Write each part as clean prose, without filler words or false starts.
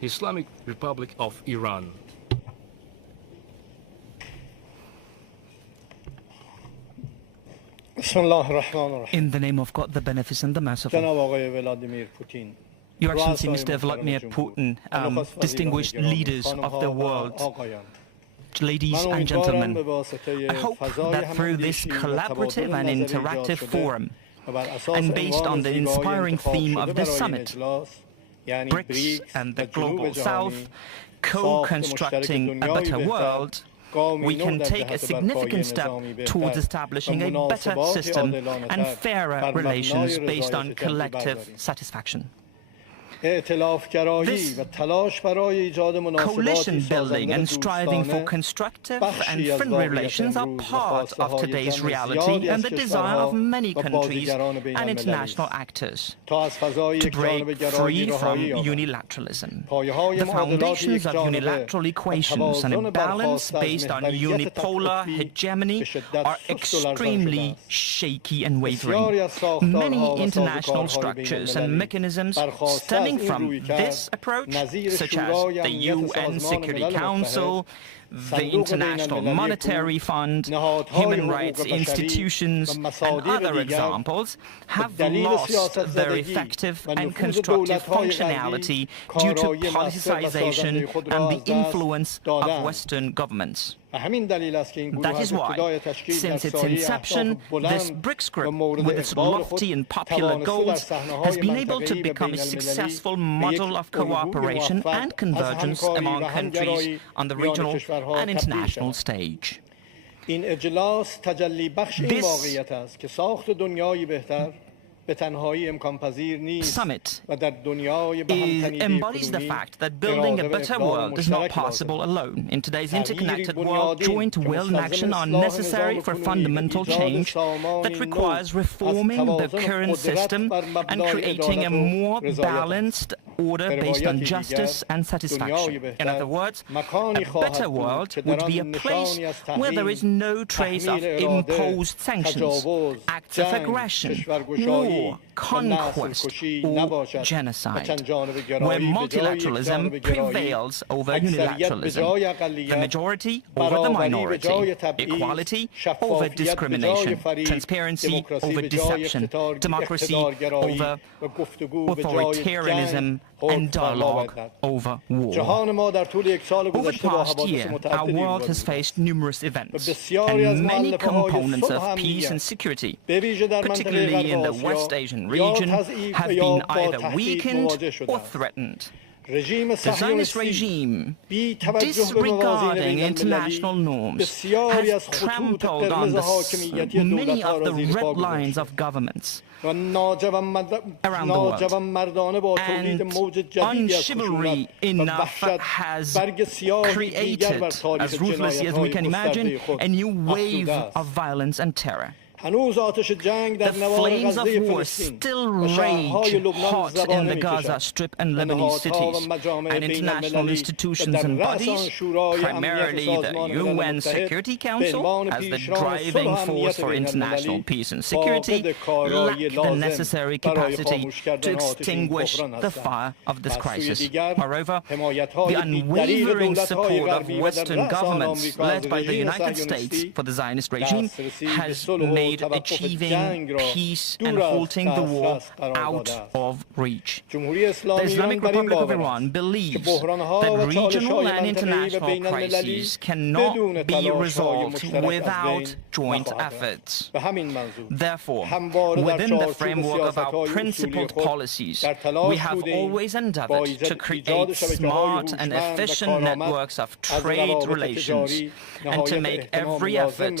Islamic Republic of Iran. In the name of God, the Beneficent, the Merciful. Your Excellency, Mr. Vladimir Putin, distinguished leaders of the world, ladies and gentlemen, I hope that through this collaborative and interactive forum, and based on the inspiring theme of this summit, BRICS and the Global South, co-constructing a better world, we can take a significant step towards establishing a better system and fairer relations based on collective satisfaction. This coalition building and striving for constructive and friendly relations are part of today's reality and the desire of many countries and international actors to break free from unilateralism. The foundations of unilateral equations and a balance based on unipolar hegemony are extremely shaky and wavering. Many international structures and mechanisms stemming from this approach, such as the UN Security Council, the International Monetary Fund, human rights institutions, and other examples, have lost their effective and constructive functionality due to politicization and the influence of Western governments. That is why, since its inception, this BRICS group, with its lofty and popular goals, has been able to become a successful model of cooperation and convergence among countries on the regional and international stage. This summit embodies the fact that building a better world is not possible alone. In today's interconnected world, joint will and action are necessary for fundamental change that requires reforming the current system and creating a more balanced order based on justice and satisfaction. In other words, a better world would be a place where there is no trace of imposed sanctions, acts of aggression, war, conquest, or genocide, where multilateralism prevails over unilateralism, the majority over the minority, equality over discrimination, transparency over deception, democracy over authoritarianism, and dialogue over war. Over the past year, our world has faced numerous events and many components of peace and security, particularly in the West Asian region, have been either weakened or threatened. The Zionist regime, disregarding international norms, has trampled on many of the red lines of governments around the world, and unchivalry enough has created, as ruthlessly as we can imagine, a new wave of violence and terror. The flames of war still rage hot in the Gaza Strip and Lebanese cities, and international institutions and bodies, primarily the UN Security Council, as the driving force for international peace and security, lack the necessary capacity to extinguish the fire of this crisis. Moreover, the unwavering support of Western governments, led by the United States, for the Zionist regime has made achieving peace and halting the war out of reach. The Islamic Republic of Iran believes that regional and international crises cannot be resolved without joint efforts. Therefore, within the framework of our principled policies, we have always endeavored to create smart and efficient networks of trade relations and to make every effort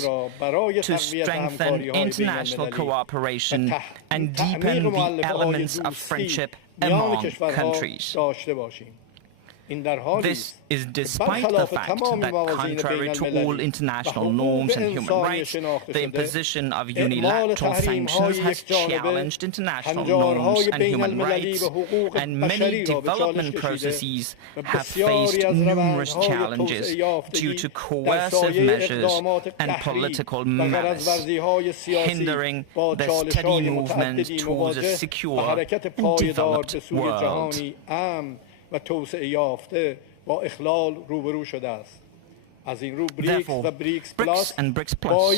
to strengthen international cooperation and deepen the elements of friendship among countries. This is despite the fact that, contrary to all international norms and human rights, the imposition of unilateral sanctions has challenged international norms and human rights, and many development processes have faced numerous challenges due to coercive measures and political malice, hindering the steady movement towards a secure and developed world. و توسعه یافته با اخلال روبرو شده است. Therefore, BRICS and BRICS Plus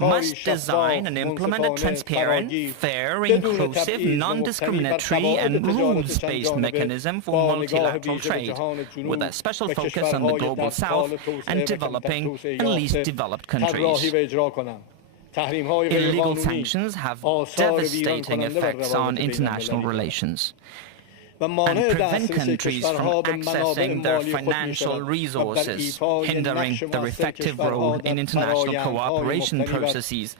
must design and implement a transparent, fair, inclusive, non-discriminatory and rules-based mechanism for multilateral trade, with a special focus on the Global South and developing and least developed countries. Illegal sanctions have devastating effects on international relations and prevent countries from accessing their financial resources, hindering their effective role in international cooperation processes,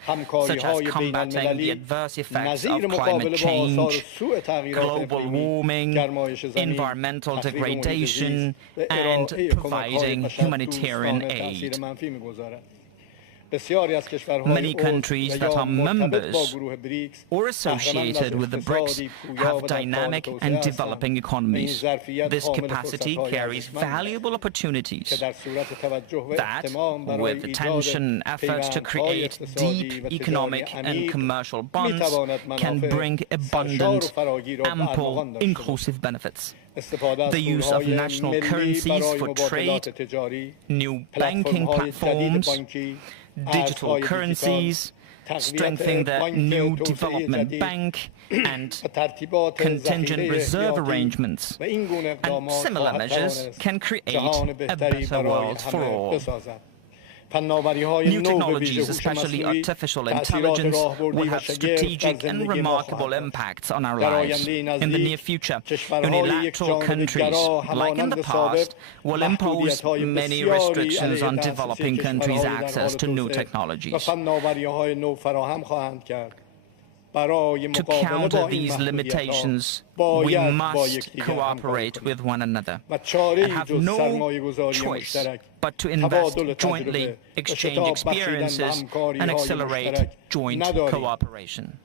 such as combating the adverse effects of climate change, global warming, environmental degradation, and providing humanitarian aid. Many countries that are members or associated with the BRICS have dynamic and developing economies. This capacity carries valuable opportunities that, with attention and efforts to create deep economic and commercial bonds, can bring abundant, ample, inclusive benefits. The use of national currencies for trade, new banking platforms, digital currencies, strengthening the new development bank and contingent reserve arrangements, and similar measures can create a better world for all. New technologies, especially artificial intelligence, will have strategic and remarkable impacts on our lives. In the near future, unilateral countries, like in the past, will impose many restrictions on developing countries' access to new technologies. To counter these limitations, we must cooperate with one another and have no choice but to invest jointly, exchange experiences, and accelerate joint cooperation.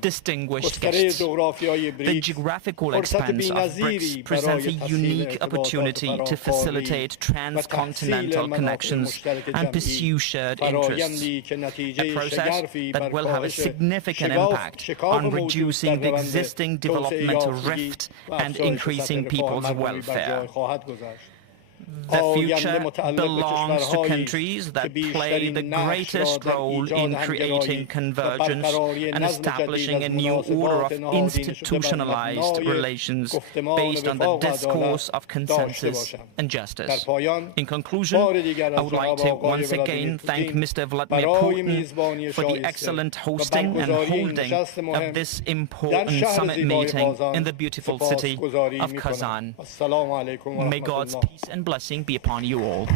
Distinguished guests, the geographical expanse of BRICS presents a unique opportunity to facilitate transcontinental connections and pursue shared interests, a process that will have a significant impact on reducing the existing developmental rift and increasing people's welfare. The future belongs to countries that play the greatest role in creating convergence and establishing a new order of institutionalized relations based on the discourse of consensus and justice. In conclusion, I would like to once again thank Mr. Vladimir Putin for the excellent hosting and holding of this important summit meeting in the beautiful city of Kazan. May God's peace and blessing be upon you all.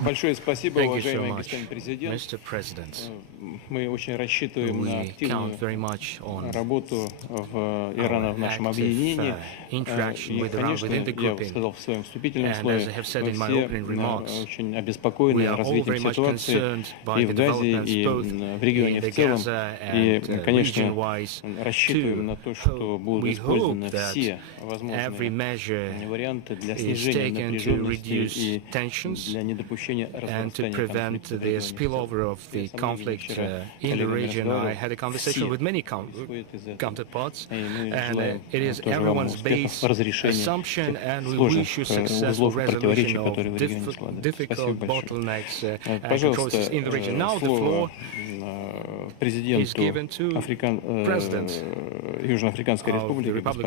Большое спасибо, Thank you so уважаемый much, господин президент. Mr. President. Мы очень рассчитываем на We активную count very much on работу Ирана в нашем объединении. interaction И, with Iran конечно, within the я grouping. сказал в своем вступительном And слове, as I have said мы in my все opening remarks, очень обеспокоены we are all развитием very much ситуации concerned by и the в Газе, developments и both в регионе in the в целом. Gaza И, and конечно, region-wise рассчитываем на то, что будут we использованы hope that все every возможные measure варианты для is снижения taken to напряженности reduce и tensions для недопущения and to разрастания prevent конфликта в the регионе. spillover of the conflict in the region. I had a conversation with many counterparts, and it is everyone's base assumption, and we wish you successful resolution of difficult bottlenecks and controversies in the region. Now the floor is given to President Южноафриканской of the Республики Republic